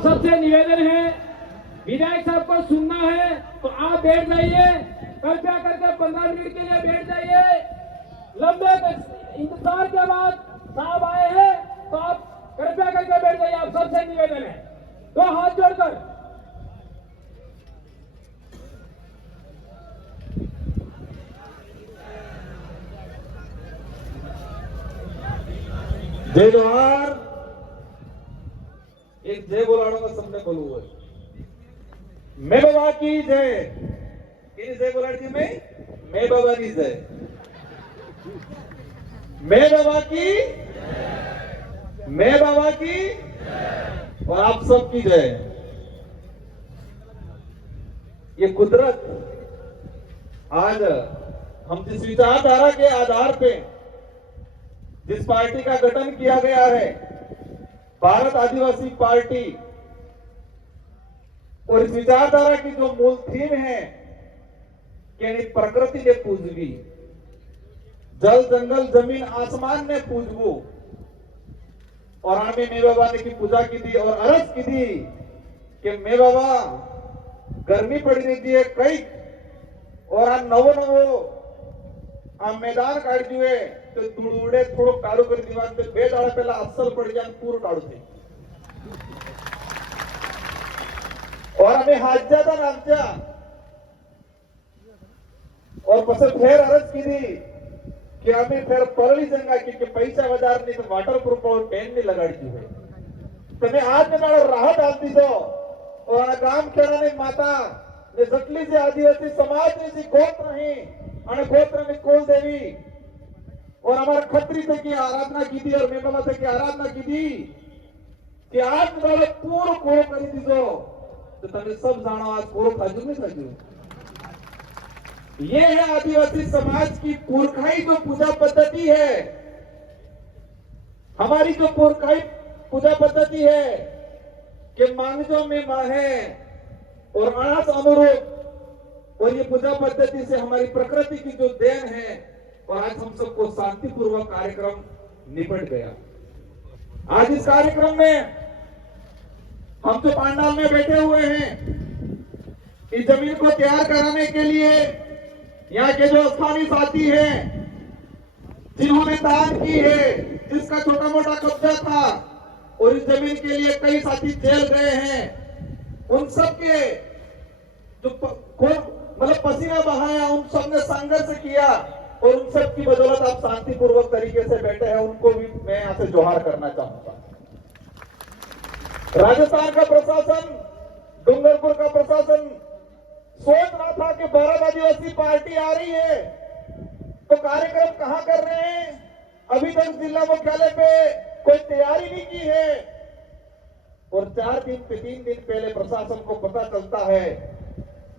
आप सबसे निवेदन है, विधायक साहब को सुनना है तो आप बैठ जाइए, कृपया करके 15 मिनट के लिए बैठ जाइए। लंबे इंतजार के बाद साहब आए हैं तो आप कृपया करके बैठ जाइए, आप सबसे निवेदन है, दो हाथ जोड़कर। जय जवाहर। एक जय बोलाना सबने बोलू है। मैं बाबा की जय। किनी जय बोलाड़ी मैं बाबा की जय। मैं बाबा की और आप सब की जय। ये कुदरत आज हम जिस विचारधारा के आधार पे जिस पार्टी का गठन किया गया है, भारत आदिवासी पार्टी, और इस विचारधारा की जो मूल थीम है कि प्रकृति ने पूजवी, जल जंगल जमीन आसमान ने पूजवू, और आम्ही मे बाबा ने की पूजा की थी और अरज की थी कि मे बाबा गर्मी पड़ी रही है कई, और आ नवो नवो आ मैदान काढ़ दिए तो धूड़े थोड़ो काळू कर दीवा, तो 2 दाड़ा पहला अफसल पड़ जाए पूरा काळू थी, और हमें हाज्याचा आमच्या, और पसे फेर अरज की थी कि हमें फिर परली जंगा की पैसा बाजार नहीं तो वाटर प्रूफ और पेन नहीं लगाड़ी दी है, तो मैं आज में मारो राहत आती तो, और गाम खेड़ा ने माता ने जटली से आदिवासी समाज ने जी गोत्र नहीं અને गोत्र में कुल देवी और हमारा खत्री से की आराधना की थी, और मेमला से की आराधना की थी कि आज तुम्हारे पूर्ण कोरो करी दीजो, तो तुम्हें सब जानो आज कोरो खाजू नहीं खाजू। ये है आदिवासी समाज की पुरखाई जो पूजा पद्धति है, हमारी जो पुरखाई पूजा पद्धति है कि मांगजो में माहे और अनास अमरूप, और ये पूजा पद्धति से हमारी प्रकृति की जो देन है, और आज हम सबको शांतिपूर्वक कार्यक्रम निपट गया। आज इस कार्यक्रम में हम जो पांडाल में बैठे हुए हैं, इस जमीन को तैयार कराने के लिए यहाँ के जो स्थानीय साथी हैं, जिन्होंने दान की है, जिसका छोटा मोटा कब्जा था और इस जमीन के लिए कई साथी जेल गए हैं, उन सबके जो मतलब पसीना बहाया, उन सब ने संघर्ष किया, और उन सब की बदौलत आप शांतिपूर्वक तरीके से बैठे हैं, उनको भी मैं यहाँ से जोहार करना चाहूंगा। राजस्थान का प्रशासन, डूंगरपुर का प्रशासन सोच रहा था कि भारत आदिवासी पार्टी आ रही है तो कार्यक्रम कहां कर रहे हैं, अभी तक जिला मुख्यालय पे कोई तैयारी नहीं की है, और 3 दिन पहले प्रशासन को पता चलता है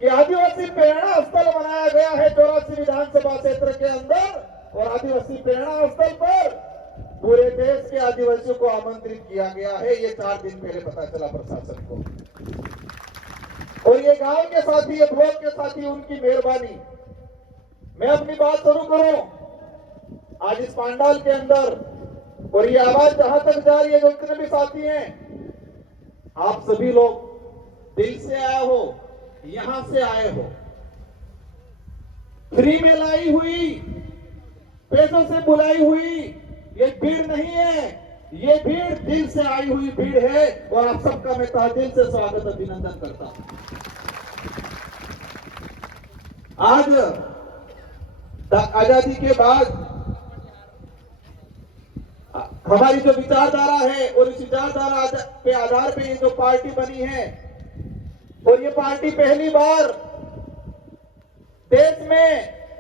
कि आदिवासी प्रेरणा स्थल बनाया गया है 84 विधानसभा क्षेत्र के अंदर, और आदिवासी प्रेरणा स्थल पर पूरे देश के आदिवासियों को आमंत्रित किया गया है। ये 4 दिन पहले पता चला प्रशासन को, और ये गांव के साथी, ये ब्लॉक के साथी, उनकी मेहरबानी। मैं अपनी बात शुरू करूं आज इस पांडाल के अंदर, और ये आवाज जहां तक जा रही है, जो जितने भी साथी हैं, आप सभी लोग दिल से आए हो, यहां से आए हो, फ्री में लाई हुई, पैसों से बुलाई हुई ये भीड़ नहीं है, ये भीड़ दिल से आई हुई भीड़ है, और आप सबका मैं तहे दिल से स्वागत अभिनंदन करता हूं। आज आजादी के बाद हमारी जो विचारधारा है, और इस विचारधारा पे आधार पे ये जो पार्टी बनी है, और ये पार्टी पहली बार देश में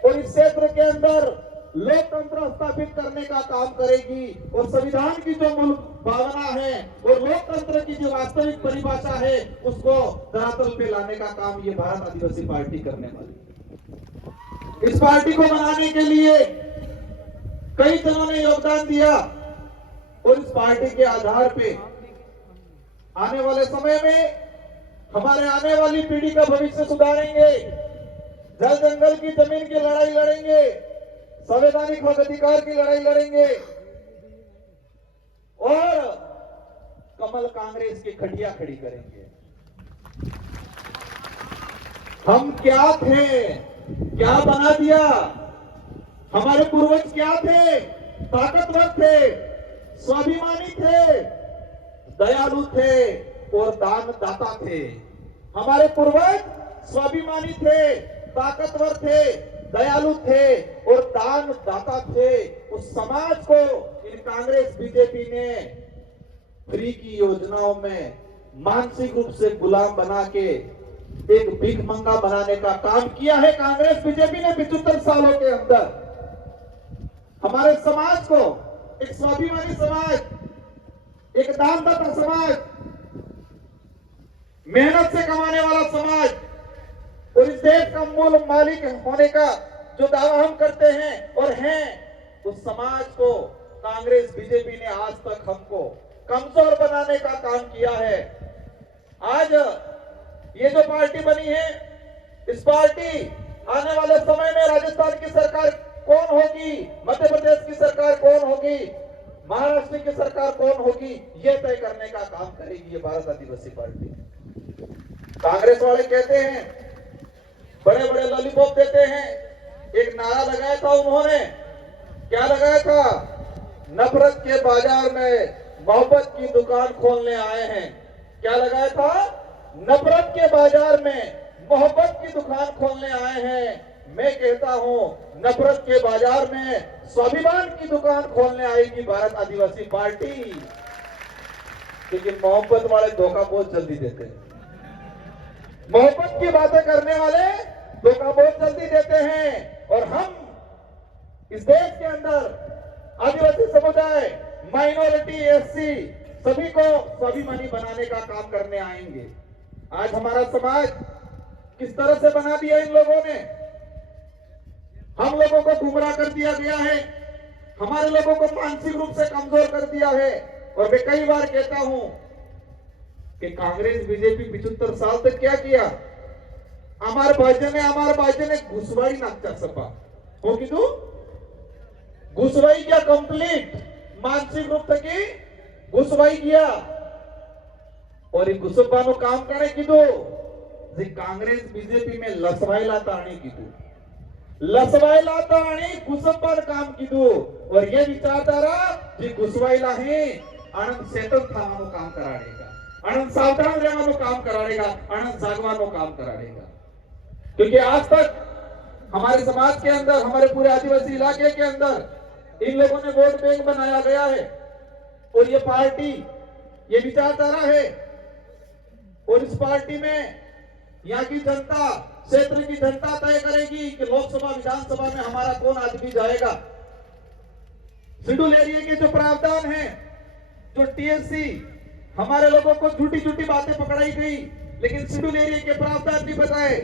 और इस क्षेत्र के अंदर लोकतंत्र स्थापित करने का काम करेगी, और संविधान की जो मूल भावना है और लोकतंत्र की जो वास्तविक परिभाषा है, उसको धरातल पे लाने का काम ये भारत आदिवासी पार्टी करने वाली है। इस पार्टी को बनाने के लिए कई जनों ने योगदान दिया, और इस पार्टी के आधार पे आने वाले समय में हमारे आने वाली पीढ़ी का भविष्य सुधारेंगे, जल जंगल की जमीन की लड़ाई लड़ेंगे, संवैधानिक हक अधिकार की लड़ाई लड़ेंगे, और कमल कांग्रेस की खटिया खड़ी करेंगे। हम क्या थे, क्या बना दिया? हमारे पूर्वज क्या थे? ताकतवर थे, स्वाभिमानी थे, दयालु थे और दानदाता थे। हमारे पूर्वज स्वाभिमानी थे, ताकतवर थे, दयालु थे और दानदाता थे। उस समाज को इन कांग्रेस बीजेपी ने फ्री की योजनाओं में मानसिक रूप से गुलाम बना के एक भीख मंगा बनाने का काम किया है। कांग्रेस बीजेपी ने 75 सालों के अंदर हमारे समाज को एक स्वाभिमानी समाज, एक दानदाता समाज, मेहनत से कमाने वाला समाज और इस देश का मूल मालिक होने का जो दावा हम करते हैं और हैं, उस समाज को कांग्रेस बीजेपी ने आज तक हमको कमजोर बनाने का काम किया है। आज ये जो पार्टी बनी है, इस पार्टी आने वाले समय में राजस्थान की सरकार कौन होगी, मध्य प्रदेश की सरकार कौन होगी, महाराष्ट्र की सरकार कौन होगी, ये तय करने का काम करेगी ये भारत आदिवासी पार्टी। कांग्रेस वाले कहते हैं, बड़े बड़े लॉलीपॉप देते हैं। एक नारा लगाया था उन्होंने, क्या लगाया था? नफरत के बाजार में मोहब्बत की दुकान खोलने आए हैं। क्या लगाया था? नफरत के बाजार में मोहब्बत की दुकान खोलने आए हैं। मैं कहता हूं, नफरत के बाजार में स्वाभिमान की दुकान खोलने आएगी भारत आदिवासी पार्टी। लेकिन मोहब्बत वाले धोखा बहुत जल्दी देते हैं। मोहब्बत की बातें करने वाले धोखा बहुत जल्दी देते हैं। और हम इस देश के अंदर आदिवासी समुदाय, माइनॉरिटी, एससी सभी को स्वाभिमानी बनाने का काम करने आएंगे। आज हमारा समाज किस तरह से बना दिया इन लोगों ने? हम लोगों को गुमराह कर दिया गया है, हमारे लोगों को मानसिक रूप से कमजोर कर दिया है। और मैं कई बार कहता हूं कि कांग्रेस बीजेपी 75 साल तक क्या किया? हमारे भाजपा ने घुसवाई नागचा सपा हो कि तू घुसवाई क्या कंप्लीट मानसिक रूप की घुसवाई किया। और ये घुसपानो काम करे कीधु जे कांग्रेस बीजेपी में लसवायला ताणी कीधु, लसवायला ताणी घुसपान काम कीधु। और ये विचारधारा जे घुसवायला है आनंद सेटल थावानो काम कराड़ेगा, आनंद सावधान रहवानो काम कराड़ेगा, आनंद जागवानो काम कराड़ेगा। क्योंकि आज तक हमारे समाज के अंदर, हमारे पूरे आदिवासी इलाके के अंदर इन लोगों ने वोट बैंक बनाया गया है। और ये पार्टी, ये विचारधारा है। और इस पार्टी में यहाँ की जनता, क्षेत्र की जनता तय करेगी कि लोकसभा विधानसभा में हमारा कौन आदमी जाएगा। शेड्यूल एरिया के जो प्रावधान है, जो टीएससी, हमारे लोगों को झूठी झूठी बातें पकड़ाई गई, लेकिन शेड्यूल एरिया के प्रावधान नहीं बताए,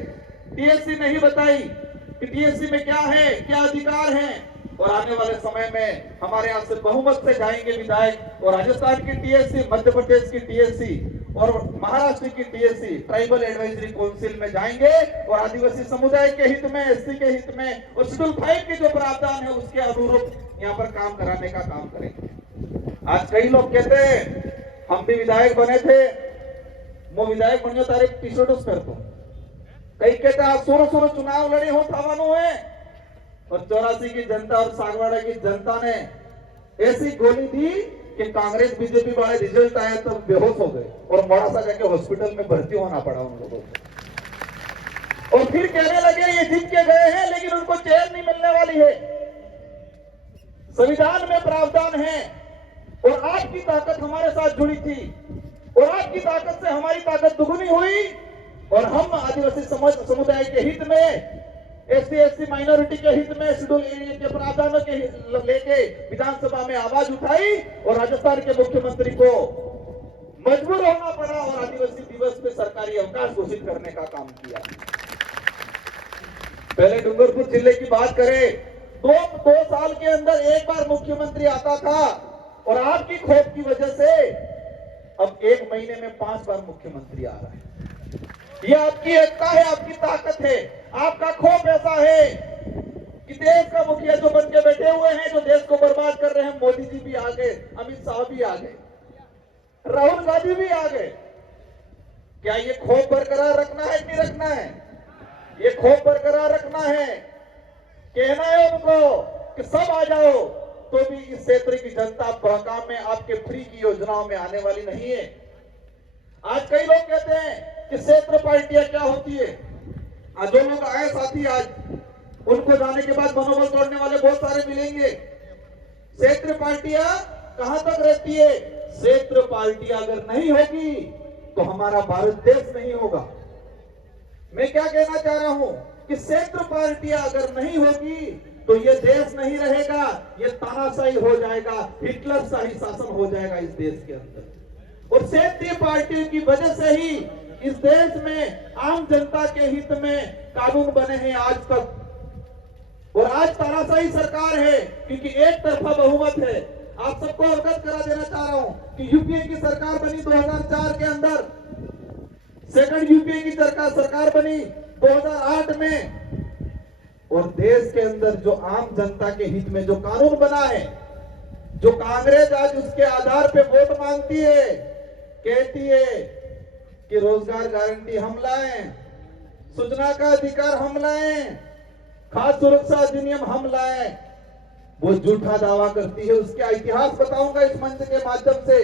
टीएससी नहीं बताई कि टीएससी में क्या है, क्या अधिकार है। और आने वाले समय में हमारे यहाँ से बहुमत से जाएंगे विधायक, और राजस्थान की टीएससी, मध्य प्रदेश की टीएससी और महाराष्ट्र की टीएससी ट्राइबल एडवाइजरी काउंसिल में जाएंगे और आदिवासी समुदाय के हित में, एससी के हित में और शेड्यूल 5 के जो प्रावधान है उसके अनुरूप यहाँ पर काम कराने का काम करेंगे। आज कई लोग कहते हैं हम भी विधायक बने थे, मैं विधायक बनियो तारे टी-शर्ट करता हूँ। कई कहते हैं सोरो चुनाव लड़े हो थावानो है। और 84 की जनता और सागवाड़ा की जनता ने ऐसी गोली दी कि कांग्रेस बीजेपी वाले रिजल्ट आए तो बेहोश हो गए और मोड़ासा जाके हॉस्पिटल में भर्ती होना पड़ा उन लोगों को। और फिर कहने लगे ये जीत के गए हैं लेकिन उनको चेयर नहीं मिलने वाली है। संविधान में प्रावधान है और आपकी ताकत हमारे साथ जुड़ी थी और आपकी ताकत से हमारी ताकत दुगुनी हुई। और हम आदिवासी समुदाय के हित में, एससी माइनॉरिटी के हित में शेड्यूल एरिया के प्रावधानों के लेके विधानसभा में आवाज उठाई और राजस्थान के मुख्यमंत्री को मजबूर होना पड़ा और आदिवासी दिवस पे सरकारी अवकाश घोषित करने का काम किया। पहले डूंगरपुर जिले की बात करें, दो साल के अंदर एक बार मुख्यमंत्री आता था और आपकी खोप की वजह से अब 1 महीने में 5 बार मुख्यमंत्री आ रहा है। ये आपकी एकता है, आपकी ताकत है, आपका खौफ ऐसा है कि देश का मुखिया जो बन के बैठे हुए हैं, जो देश को बर्बाद कर रहे हैं, मोदी जी भी आ गए, अमित शाह भी आ गए। राहुल गांधी भी आ गए। क्या ये खौफ बरकरार रखना है कि नहीं रखना है? ये खौफ बरकरार रखना है, कहना है उनको कि सब आ जाओ, तो भी इस क्षेत्र की जनता बहकाम में आपके फ्री की योजनाओं में आने वाली नहीं है। आज कई लोग कहते हैं कि क्षेत्र पार्टियां क्या होती है। आज जो लोग आए साथी, आज उनको जाने के बाद मनोबल तोड़ने वाले बहुत सारे मिलेंगे। क्षेत्र पार्टियां कहां तक रहती है? क्षेत्र पार्टियां अगर नहीं होगी तो हमारा भारत देश नहीं होगा। मैं क्या कहना चाह रहा हूं कि क्षेत्र पार्टियां अगर नहीं होगी तो ये देश नहीं रहेगा, ये तानाशाही हो जाएगा, हिटलर शाही शासन हो जाएगा इस देश के अंदर। और क्षेत्रीय पार्टियों की वजह से ही इस देश में आम जनता के हित में कानून बने हैं आज तक। और आज तानाशाही सरकार है क्योंकि एक तरफा बहुमत है। आप सबको अवगत करा देना चाह रहा हूं कि यूपीए की सरकार बनी 2004 के अंदर, सेकंड यूपीए की सरकार बनी 2008 में, और देश के अंदर जो आम जनता के हित में जो कानून बना है, जो कांग्रेस आज उसके आधार पे वोट मांगती है, कहती है कि रोजगार गारंटी हम लाएं, सूचना का अधिकार हम लाएं, खाद्य सुरक्षा अधिनियम हम लाएं, वो झूठा दावा करती है। उसका इतिहास बताऊंगा इस मंच के माध्यम से।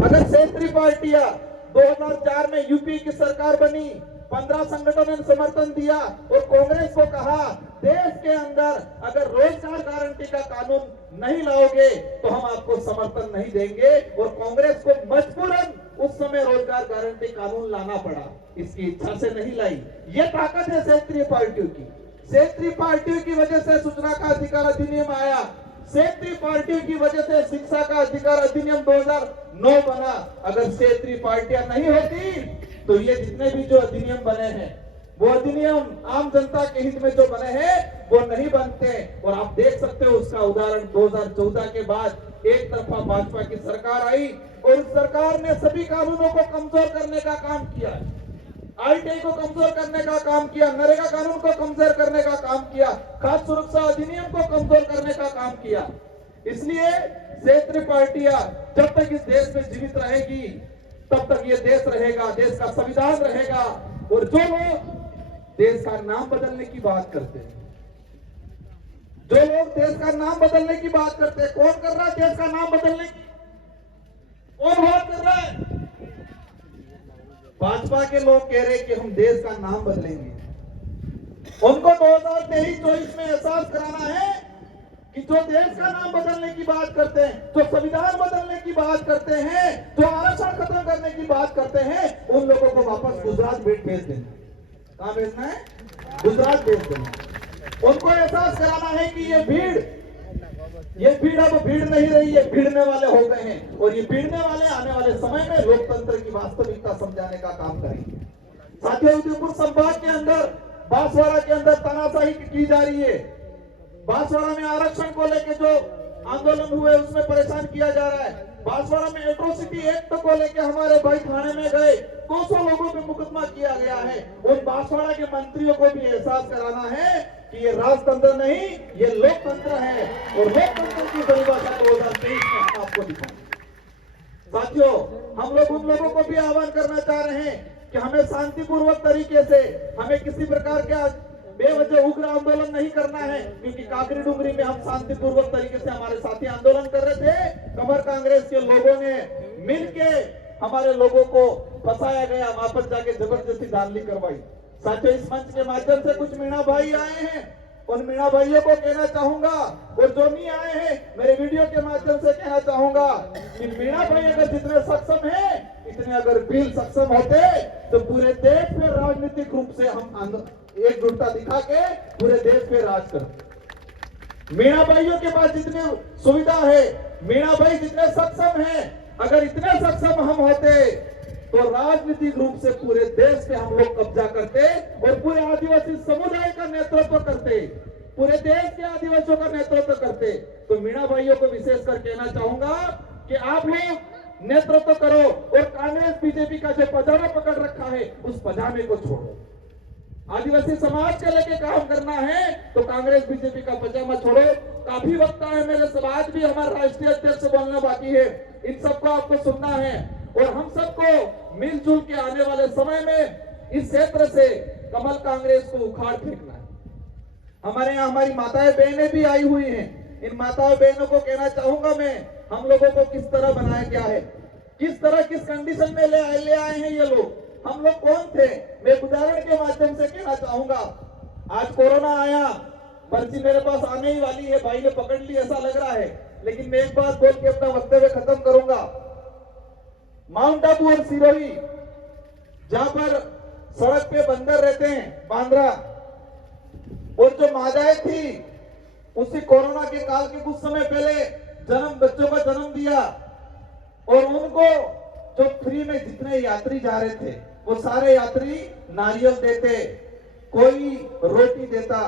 अगर क्षेत्रीय पार्टियां 2004 में यूपी की सरकार बनी, 15 संगठनों ने समर्थन दिया और कांग्रेस को कहा देश के अंदर अगर रोजगार गारंटी का कानून नहीं लाओगे तो हम आपको समर्थन नहीं देंगे, और कांग्रेस को मजबूरन उस समय रोजगार गारंटी कानून लाना पड़ा, इसकी इच्छा से नहीं लाई। ये ताकत है क्षेत्रीय पार्टियों की। क्षेत्रीय पार्टियों की वजह से सूचना का अधिकार अधिनियम आया, क्षेत्रीय पार्टियों की वजह से शिक्षा का अधिकार अधिनियम 2009 बना। अगर क्षेत्रीय पार्टियां नहीं होती तो ये जितने भी जो अधिनियम बने हैं, वो अधिनियम आम जनता के हित में जो बने हैं वो नहीं बनते। और आप देख सकते हो उसका उदाहरण 2014 के बाद एक तरफा भाजपा की सरकार आई और उस सरकार ने सभी कानूनों को कमजोर करने का काम किया, आईटीआई को कमजोर करने का काम किया, नरेगा कानून को कमजोर करने का काम किया, खाद्य सुरक्षा अधिनियम को कमजोर करने का काम किया। इसलिए क्षेत्रीय पार्टियां जब तक इस देश में जीवित रहेगी तब तक ये देश रहेगा, देश का संविधान रहेगा। और जो लोग देश का नाम बदलने की बात करते हैं, जो लोग देश का नाम बदलने की बात करते हैं, कौन कर रहा है देश का नाम बदलने की? कौन बात कर रहा है? भाजपा के लोग कह रहे हैं कि हम देश का नाम बदलेंगे। उनको 2023-24 में एहसास कराना है कि जो देश का नाम बदलने की बात करते हैं, जो संविधान बदलने की बात करते हैं, जो आरक्षण खत्म करने की बात करते हैं, उन लोगों को वापस गुजरात भेज देना। कहां भेजना है? गुजरात भेज देना। उनको एहसास कराना है कि ये भीड़ अब भीड़ नहीं रही है, भीड़ने वाले हो गए हैं, और ये भीड़ने वाले आने वाले समय में लोकतंत्र की वास्तविकता समझाने का काम करेंगे। साथियों, उदयपुर संभाग के अंदर बांसवाड़ा के अंदर तानाशाही की जा रही है। बांसवाड़ा में आरक्षण को लेकर जो आंदोलन हुए उसमें परेशान किया जा रहा है। बांसवाड़ा में एट्रोसिटी एक्ट को लेकर हमारे भाई थाने में गए, 200 लोगों पे मुकदमा किया गया है। उन बांसवाड़ा के मंत्रियों को भी एहसास कराना है कि ये राजतंत्र नहीं, ये लोकतंत्र है, और लोकतंत्र की परिभाषा 2023 में हम आपको दिखाएंगे। साथियों, हम लोग उन लोगों को भी आह्वान करना चाह रहे हैं कि हमें शांतिपूर्वक तरीके से, हमें किसी प्रकार के बेवजह उग्र आंदोलन नहीं करना है, क्योंकि काकरी डुंगरी में हम शांतिपूर्वक तरीके से हमारे साथी आंदोलन कर रहे थे। कमर कांग्रेस के लोगों ने मिलके हमारे लोगों को फंसाया गया, वापस जाके जबरदस्ती दाखिली करवाई। साथियों, इस मंच के माध्यम से कुछ मीणा भाई आए हैं, उन मीणा भाइयों को कहना चाहूंगा, और जो नहीं आए हैं मेरे वीडियो के माध्यम से कहना चाहूंगा कि मीणा भाई अगर जितने सक्षम हैं, इतने अगर बिल सक्षम होते तो पूरे देश में राजनीतिक रूप से हम एकजुटता दिखा के पूरे देश पे राज करते। मीणा भाइयों के पास जितनी सुविधा है, मीणा भाई जितने सक्षम हैं, अगर इतने सक्षम हम होते तो राजनीतिक रूप से पूरे देश पे हम लोग कब्जा करते और पूरे आदिवासी समुदाय का नेतृत्व करते, पूरे देश के आदिवासियों का नेतृत्व करते। तो मीणा भाइयों को विशेषकर कहना चाहूंगा कि आप लोग नेतृत्व करो और कांग्रेस बीजेपी का जो पजामा पकड़ रखा है उस पजामे को छोड़ो। आदिवासी समाज के लेके काम करना है तो कांग्रेस बीजेपी का पजामा छोड़ो। काफी वक्ता है मेरे से, आज भी हमारा राष्ट्रीय अध्यक्ष बोलना बाकी है, इन सबको आपको सुनना है और हम सबको मिलजुल के आने वाले समय में इस क्षेत्र से कमल कांग्रेस को उखाड़ फेंकना है। हमारे यहाँ हमारी माताएं बहनें भी आई हुई हैं, इन माताओं बहनों को कहना चाहूंगा मैं, हम लोगों को किस तरह बनाया गया है, किस तरह किस कंडीशन में ले आए हैं ये लोग, हम लोग कौन थे। मैं एक उदाहरण के माध्यम से कहना चाहूंगा। आज कोरोना आया, पर्ची मेरे पास आने ही वाली है, भाई ने पकड़ ली ऐसा लग रहा है, लेकिन मैं एक बात बोल के अपना वक्तव्य खत्म करूंगा। माउंट आबू और सिरोही, जहां पर सड़क पे बंदर रहते हैं, बांद्रा, और जो मादाएं थी उसी कोरोना के काल के कुछ समय पहले बच्चों का जन्म दिया, और उनको जो फ्री में जितने यात्री जा रहे थे वो सारे यात्री नारियल देते, कोई रोटी देता,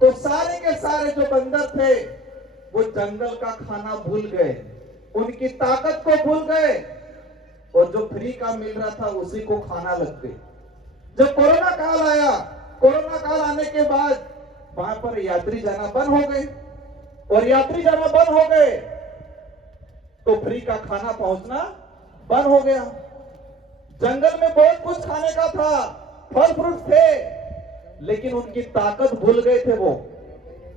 तो सारे के सारे जो बंदर थे वो जंगल का खाना भूल गए, उनकी ताकत को भूल गए, और जो फ्री का मिल रहा था उसी को खाना लग गए। जब कोरोना काल आया, कोरोना काल आने के बाद वहां पर यात्री जाना बंद हो गए, और यात्री जाना बंद हो गए तो फ्री का खाना पहुंचना बंद हो गया। जंगल में बहुत कुछ खाने का था, फल फ्रूट थे, लेकिन उनकी ताकत भूल गए थे वो।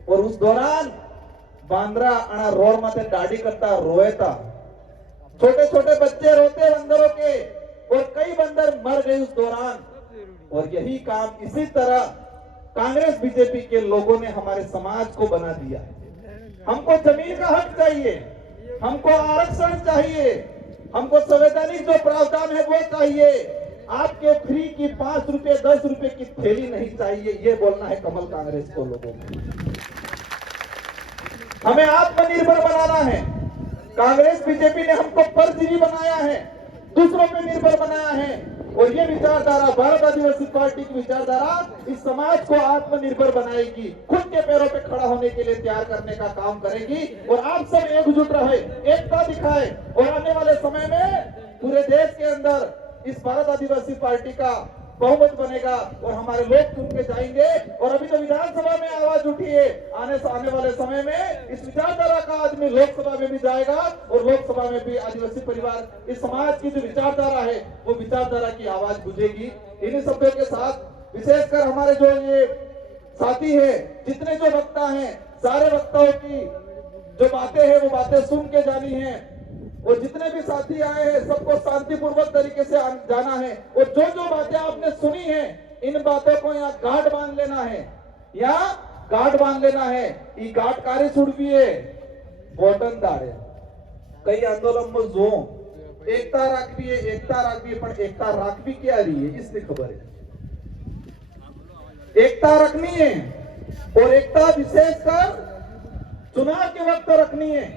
और उस दौरान बांद्रा अना रोड में गाड़ी करता रोए था, छोटे छोटे बच्चे रोते बंदरों के, और कई बंदर मर गए उस दौरान। और यही काम इसी तरह कांग्रेस बीजेपी के लोगों ने हमारे समाज को बना दिया। हमको जमीन का हक चाहिए, हमको आरक्षण चाहिए, हमको संवैधानिक जो प्रावधान है वो चाहिए, आपके फ्री की 5 रुपए 10 रुपए की थैली नहीं चाहिए। ये बोलना है कमल कांग्रेस को लोगों को। हमें आत्मनिर्भर बनाना है। कांग्रेस बीजेपी ने हमको परजीवी बनाया है, दूसरों पे निर्भर बनाया है, और ये विचारधारा भारत आदिवासी पार्टी की विचारधारा इस समाज को आत्मनिर्भर बनाएगी, खुद के पैरों पे खड़ा होने के लिए तैयार करने का काम करेगी। और आप सब एकजुट रहे, एकता दिखाए, और आने वाले समय में पूरे देश के अंदर इस भारत आदिवासी पार्टी का बहुमत बनेगा और हमारे लोग चुन के जाएंगे। और अभी तो विधानसभा में आवाज उठी है, आने वाले समय में इस विचारधारा का आदमी लोकसभा में भी जाएगा, और लोकसभा में भी आदिवासी परिवार, इस समाज की जो विचारधारा है वो विचारधारा की आवाज गूंजेगी। इन्हीं शब्दों के साथ विशेषकर हमारे जो ये साथी है, जितने जो वक्ता हैं, सारे वक्ताओं की जो बातें हैं वो बातें सुन के जानी है, और जितने भी साथी आए हैं सबको शांतिपूर्वक तरीके से जाना है। और जो जो बातें आपने सुनी है, इन बातों को यहाँ गांठ बांध लेना है, यहाँ गांठ बांध लेना है। ये गांठ कार्य छुड़वी है बोटन दाड़े कई आंदोलन में जो एकता राखवी है, एकता राखवी है, पर एकता राखवी क्या रही है इसलिए खबर है। एकता रखनी है, और एकता विशेषकर चुनाव के वक्त रखनी है।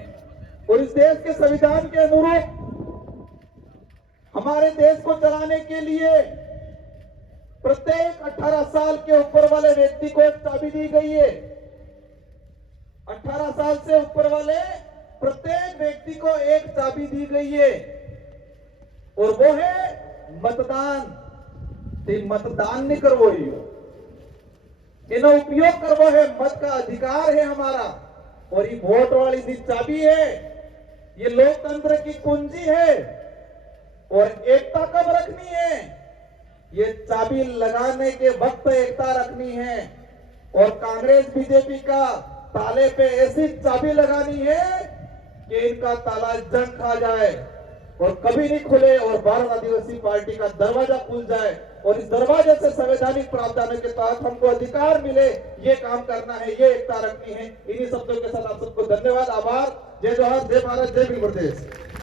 और इस देश के संविधान के अनुरूप हमारे देश को चलाने के लिए प्रत्येक 18 साल के ऊपर वाले व्यक्ति को एक चाबी दी गई है। 18 साल से ऊपर वाले प्रत्येक व्यक्ति को एक चाबी दी गई है, और वो है मतदान। मतदान नहीं करवो, इन्हें उपयोग करवो है, मत का अधिकार है हमारा। और ये वोट वाली दी चाबी है, ये लोकतंत्र की कुंजी है। और एकता कब रखनी है, ये चाबी लगाने के वक्त एकता रखनी है। और कांग्रेस बीजेपी का ताले पे ऐसी चाबी लगानी है कि इनका ताला जंग खा जाए और कभी नहीं खुले, और भारत आदिवासी पार्टी का दरवाजा खुल जाए, और इस दरवाजे से संवैधानिक प्रावधानों के तहत हमको अधिकार मिले। ये काम करना है, ये एकता रखनी है। इन्हीं शब्दों के साथ आप सबको धन्यवाद, आभार। जय जोहार, जय भारत, जय भीम प्रदेश।